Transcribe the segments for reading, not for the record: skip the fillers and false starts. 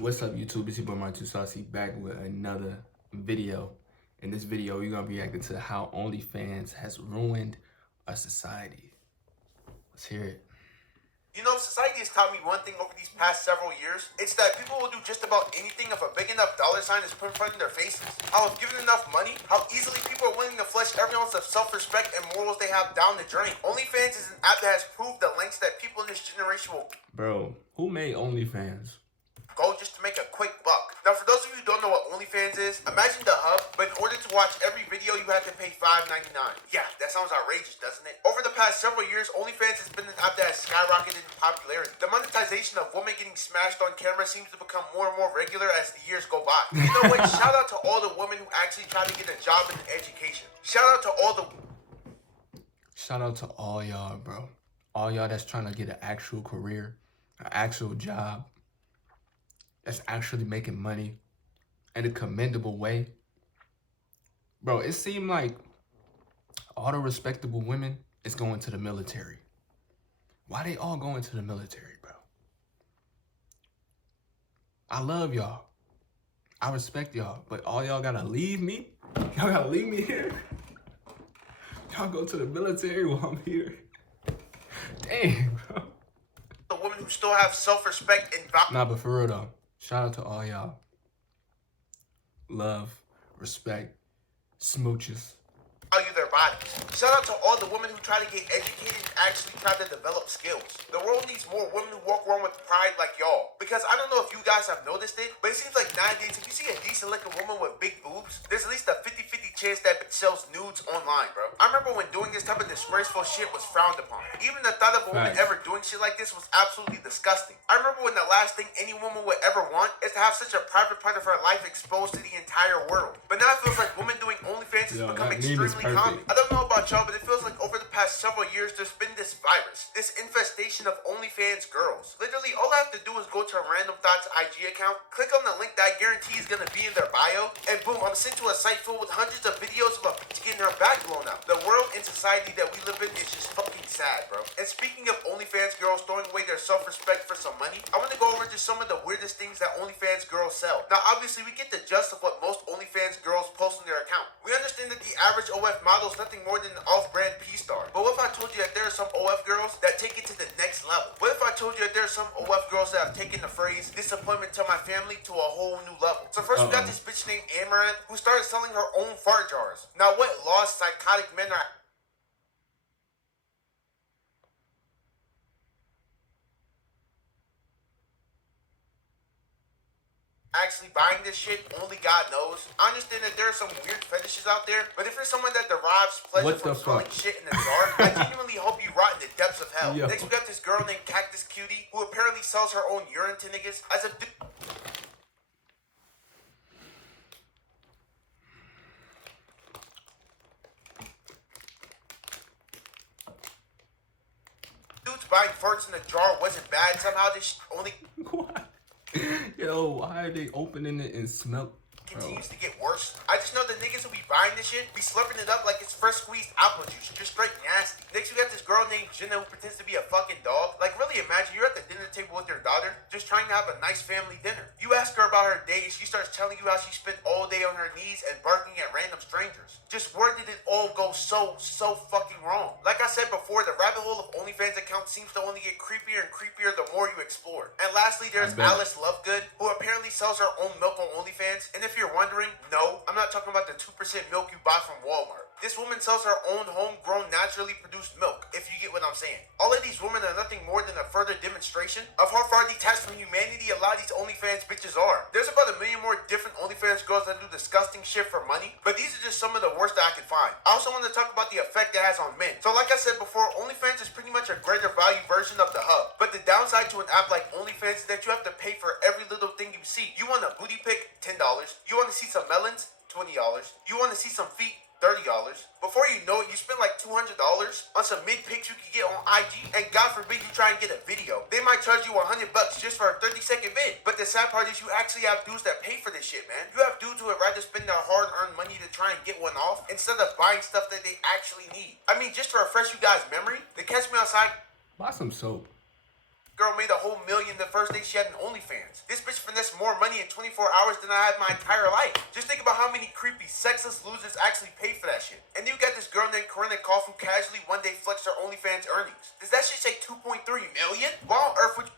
What's up, YouTube? It's your boy Martin Saucy back with another video. In this video, we're gonna be reacting to how OnlyFans has ruined our society. Let's hear it. You know, society has taught me one thing over these past several years. It's that people will do just about anything if a big enough dollar sign is put in front of their faces. How if given enough money, how easily people are willing to flush every ounce of self-respect and morals they have down the drain. OnlyFans is an app that has proved the lengths that people in this generation will Bro, who made OnlyFans? go just to make a quick buck. Now, for those of you who don't know what OnlyFans is, imagine the hub, but in order to watch every video, you have to pay $5.99. Yeah, that sounds outrageous, doesn't it? Over the past several years, OnlyFans has been an app that has skyrocketed in popularity. The monetization of women getting smashed on camera seems to become more and more regular as the years go by. You know what? Shout out to all the women who actually try to get a job in education. Shout out to all y'all, bro. All y'all that's trying to get an actual career, an actual job, that's actually making money in a commendable way. Bro, it seemed like all the respectable women is going to the military. Why they all going to the military, bro? I love y'all. I respect y'all, but all y'all gotta leave me? Y'all gotta leave me here? Y'all go to the military while I'm here? Dang, bro. the women who still have self-respect and value. Nah, but for real though, shout out to all y'all. Love, respect, smooches. Value their bodies. Shout out to all the women who try to get educated and actually try to develop skills. The world needs more women who walk around with pride like y'all. Because I don't know if you guys have noticed it, but it seems like nowadays if you see a decent looking woman with big boobs, there's at least a 50-50 chance that bitch sells nudes online, bro. I remember when doing this type of disgraceful shit was frowned upon. Even the thought of a woman ever doing shit like this was absolutely disgusting. I remember when the last thing any woman would ever want is to have such a private part of her life exposed to the entire world. But now it feels like women doing OnlyFans has become extremely common. I don't know about y'all, but it feels like over the past several years, there's been this virus, this infestation of OnlyFans girls. Literally, all I have to do is go to a Random Thoughts IG account, click on the link that I guarantee is gonna be in their bio, and boom, I'm sent to a site filled with hundreds of videos of a bitch getting her back blown out. The world and society that we live in is just fucking sad, bro. And speaking of OnlyFans girls throwing away their self-respect for some money, I want to go over just some of the weirdest things that OnlyFans girls sell. Now, obviously, we get the gist of what most OnlyFans girls post on their account. We understand that the average OF model is nothing more than an off-brand P-star. But what if I told you that there are some OF girls that take it to the next level? What if I told you that there are some OF girls that have taken the phrase disappointment to my family to a whole new level? So first we got this bitch named Amaran who started selling her own fart jars. Now what lost psychotic men are actually buying this shit, only God knows. I understand that there are some weird fetishes out there, but if you're someone that derives pleasure from smelling shit in a jar, I genuinely hope you rot in the depths of hell. Yo. Next we got this girl named Cactus Cutie who apparently sells her own urine to niggas as if dudes buying farts in a jar wasn't bad. Somehow this only What? Yo, why are they opening it and smell? Continues to get worse. I just know the niggas who be buying this shit be slurping it up like it's fresh squeezed apple juice, just straight nasty. Next we got this girl named Jenna who pretends to be a fucking dog. Like really imagine you're at the dinner table with your daughter, just trying to have a nice family dinner. You ask her about her day, she starts telling you how she spent all day on her knees and barking at random strangers. Just where did it all go so fucking wrong? Like I said before, the rabbit hole of OnlyFans accounts seems to only get creepier and creepier the more you explore. And lastly, there's Alice Lovegood, who apparently sells her own milk on OnlyFans. And if you're wondering, no, I'm not talking about the 2% milk you buy from Walmart. This woman sells her own homegrown, naturally produced milk, if you get what I'm saying. All of these women are nothing more than a further demonstration of how far detached from humanity a lot of these OnlyFans bitches are. There's about 1 million more different OnlyFans girls that do disgusting shit for money, but these are just some of the worst that I could find. I also want to talk about the effect it has on men. So like I said before, OnlyFans is pretty much a greater value version of the hub. But the downside to an app like OnlyFans is that you have to pay for every little thing you see. You want a booty pic? $10. You want to see some melons? $20. You want to see some feet? $30. Before you know it, you spend like $200 on some mid pics you can get on IG, and God forbid you try and get a video. They might charge you $100 just for a 30-second vid. But the sad part is you actually have dudes that pay for this shit, man. You have dudes who would rather spend their hard-earned money to try and get one off instead of buying stuff that they actually need. I mean, just to refresh you guys' memory, the Catch Me Outside Buy some soap. girl made a whole million the first day she had an OnlyFans. This bitch finessed more money in 24 hours than I had my entire life. Just think about how many creepy, sexless losers actually pay for that shit. And then you got this girl named Corinna Koff who casually one day flexed her OnlyFans earnings. Does that shit say 2.3 million? Why on earth would you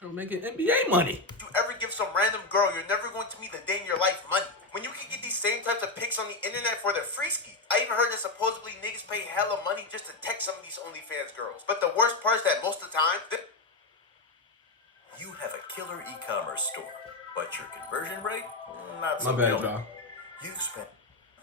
Girl making NBA money. ever give some random girl you're never going to meet a day in your life money? When you can get these same types of pics on the internet for their free ski. I even heard that supposedly niggas pay hella money just to text some of these OnlyFans girls. But the worst part is that most of the time, you have a killer e-commerce store, but your conversion rate, not My so bad, killer. y'all. You've spent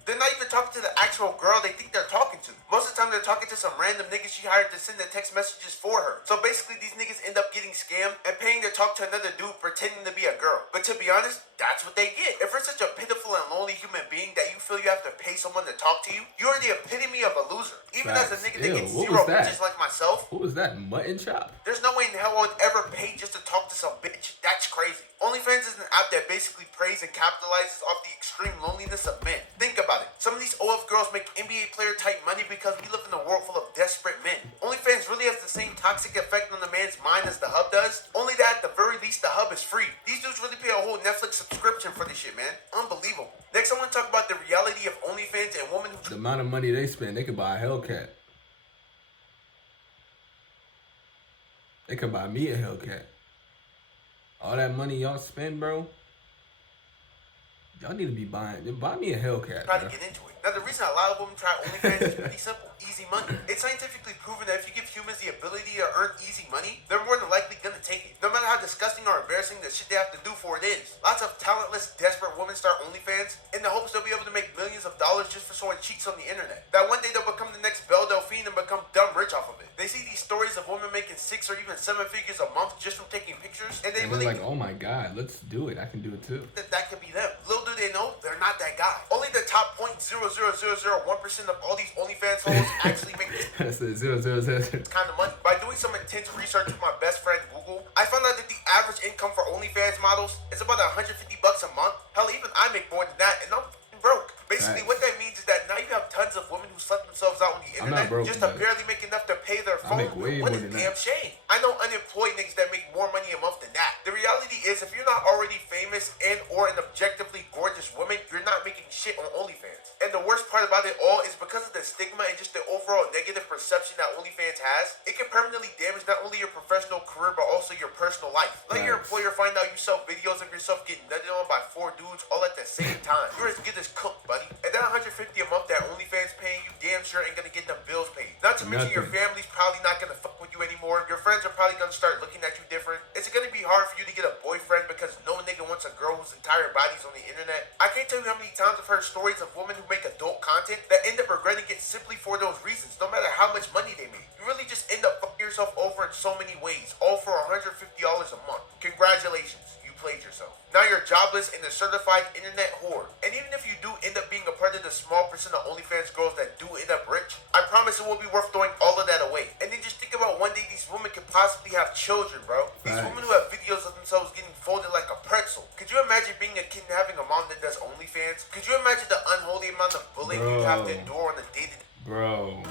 they're not even talking to the actual girl they think they're talking to. Most of the time they're talking to some random niggas she hired to send the text messages for her. So basically these niggas end up getting scammed and paying to talk to another dude pretending to be a girl. But to be honest, that's what they get. If you're such a pitiful and lonely human being that you feel you have to pay someone to talk to you, you're the epitome of a loser. Even as a nigga that gets zero bitches like myself. What was that? Mutton chop? There's no way in hell I would ever pay just to talk to some bitch. That's crazy. OnlyFans is an app that basically preys and capitalizes off the extreme loneliness of men. Think about it. Some of these OF girls make NBA player type money because we live in a world full of desperate men. OnlyFans really has the same toxic effect on the man's mind as the hub does, only that at the very least the hub is free. These dudes really pay a whole Netflix subscription for this shit, man. Unbelievable. Next I want to talk about the reality of OnlyFans and women who... The amount of money they spend, they could buy a Hellcat. They could buy me a Hellcat. All that money y'all spend, bro. Y'all need to be buy me a Hellcat, try bro. to get into it. Now the reason a lot of women try OnlyFans is pretty simple. Easy money. It's scientifically proven that if you give humans the ability to earn easy money, they're more than likely gonna take it. No matter how disgusting or embarrassing the shit they have to do for it is. Lots of talentless, desperate women start OnlyFans in the hopes they'll be able to make millions of dollars just for someone cheats on the internet. That one day they'll become the next Belle Delphine and become dumb rich off of it. They see these stories of women making 6 or even 7 figures a month just from taking pictures, and they And really they're like, oh my God, let's do it. I can do it too. that could be them. Little do they know, they're not that guy. Only the top 0.00001% of all these OnlyFans hoes actually make this That's it. 000. kind of money. By doing some intense research with my best friend Google, I found out that the average income for OnlyFans models is about $150 a month. Hell, even I make more than that, and I'm f***ing broke. Basically, Right. what that means is that now you have tons of women who slut themselves out on the I'm not internet broke, just to but barely make enough to pay their I phone make way bill. What more a than damn that. shame. I know unemployed niggas that make more money a month than that. The reality is, if you're not already famous and or an objectively gorgeous woman, you're not making shit on OnlyFans. And the worst part about it all is because of the stigma and just the overall negative perception that OnlyFans has, it can permanently damage not only your professional career but also your personal life. Let your Facts. employer find out you sell videos of yourself getting nutted on by 4 dudes all at the same time. You're as good as cooked, buddy. And that $150 a month that OnlyFans paying you damn sure ain't gonna get them bills paid. Not to mention your Nothing. family's probably not gonna fuck with you anymore. Your friends are probably gonna start looking at you different. It's gonna be hard for you to get a boyfriend because no nigga wants a girl whose entire body's on the internet. I can't tell you how many times I've heard stories of women who make adult content that end up regretting it simply for those reasons, no matter how much money they make. You really just end up fucking yourself over in so many ways, all for $150 a month. Congratulations. Played yourself. Now you're jobless and a certified internet whore. And even if you do end up being a part of the small percent of OnlyFans girls that do end up rich, I promise it will be worth throwing all of that away. And then just think about one day these women could possibly have children, bro. These Facts. women who have videos of themselves getting folded like a pretzel. Could you imagine being a kid and having a mom that does OnlyFans? Could you imagine the unholy amount of bullying you'd have to Bro. endure on a day-to-day? Bro.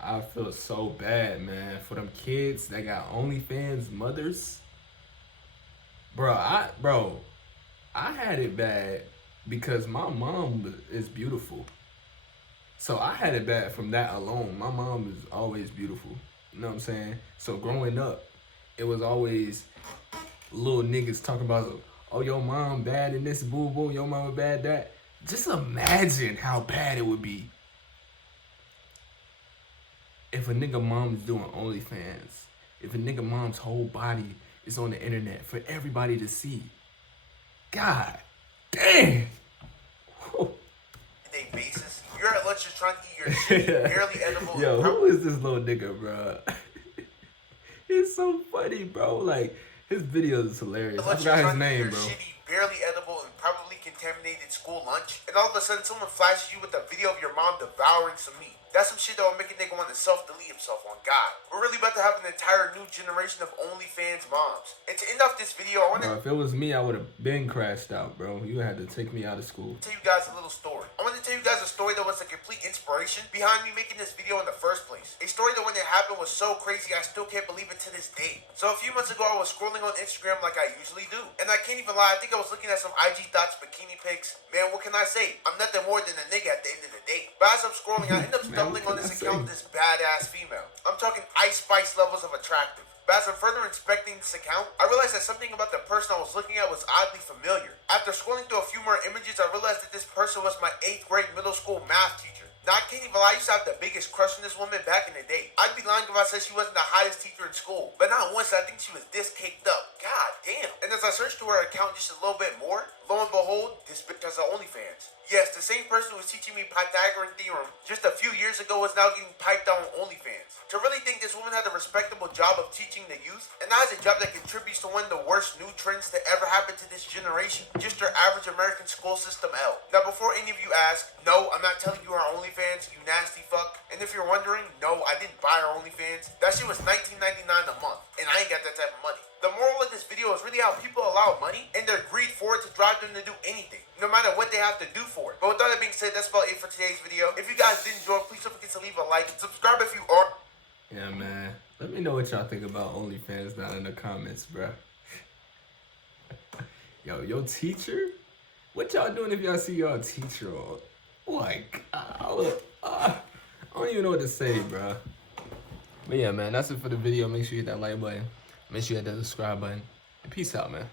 I feel so bad, man, for them kids that got OnlyFans mothers. Bro, I had it bad because my mom is beautiful. So I had it bad from that alone. My mom is always beautiful. You know what I'm saying? So growing up, it was always little niggas talking about, oh, your mom bad in this, boo boo, your mama bad that. Just imagine how bad it would be if a nigga mom's doing OnlyFans, if a nigga mom's whole body is on the internet for everybody to see. God damn. Whew. basis. You're at lunch just trying to eat your shit, barely edible. Yo, who is this little nigga, bro? He's so funny, bro. Like, his videos is hilarious. I forgot his name, bro. Shitty, barely edible, and probably contaminated school lunch, and all of a sudden someone flashes you with a video of your mom devouring some meat. That's some shit that will make a nigga want to self-delete himself on God. We're really about to have an entire new generation of OnlyFans moms. And to end off this video, I want to... Bro, if it was me, I would have been crashed out, bro. You had to take me out of school. tell you guys a little story. I want to tell you guys a story that was a complete inspiration behind me making this video in the first place. A story that when it happened was so crazy I still can't believe it to this day. So a few months ago I was scrolling on Instagram like I usually do. And I can't even lie, I think I was looking at some IG Thoughts bikini pics. Man, what can I say? I'm nothing more than a nigga at the end of the day. But as I'm scrolling, I end up stumbling on this account with this badass female. I'm talking Ice Spice levels of attractive. But as I'm further inspecting this account, I realized that something about the person I was looking at was oddly familiar. After scrolling through a few more images, I realized that this person was my 8th grade middle school math teacher. Now, I can't even lie, I used to have the biggest crush on this woman back in the day. I'd be lying if I said she wasn't the highest teacher in school. But not once did I think she was this caked up. God damn. And as I searched through her account just a little bit more, lo and behold, this bitch has an OnlyFans. Yes, the same person who was teaching me Pythagorean theorem just a few years ago is now getting piped out on OnlyFans. To really think this woman had a respectable job of teaching the youth, and now has a job that contributes to one of the worst new trends to ever happen to this generation. Just your average American school system L. Now before any of you ask, no, I'm not telling you our OnlyFans, you nasty fuck. And if you're wondering, no, I didn't buy our OnlyFans. That shit was $19.99 a month, and I ain't got that type of money. The moral of this video is really how people allow money and their greed for it to drive them to do anything, no matter what they have to do for it. But with all that being said, that's about it for today's video. If you guys did enjoy, please don't forget to leave a like and subscribe if you are. Yeah, man. Let me know what y'all think about OnlyFans down in the comments, bro. Yo, your teacher? What y'all doing if y'all see your teacher on? Like, I don't even know what to say, bro. But yeah, man, that's it for the video. Make sure you hit that like button. Make sure you hit that subscribe button. And peace out, man.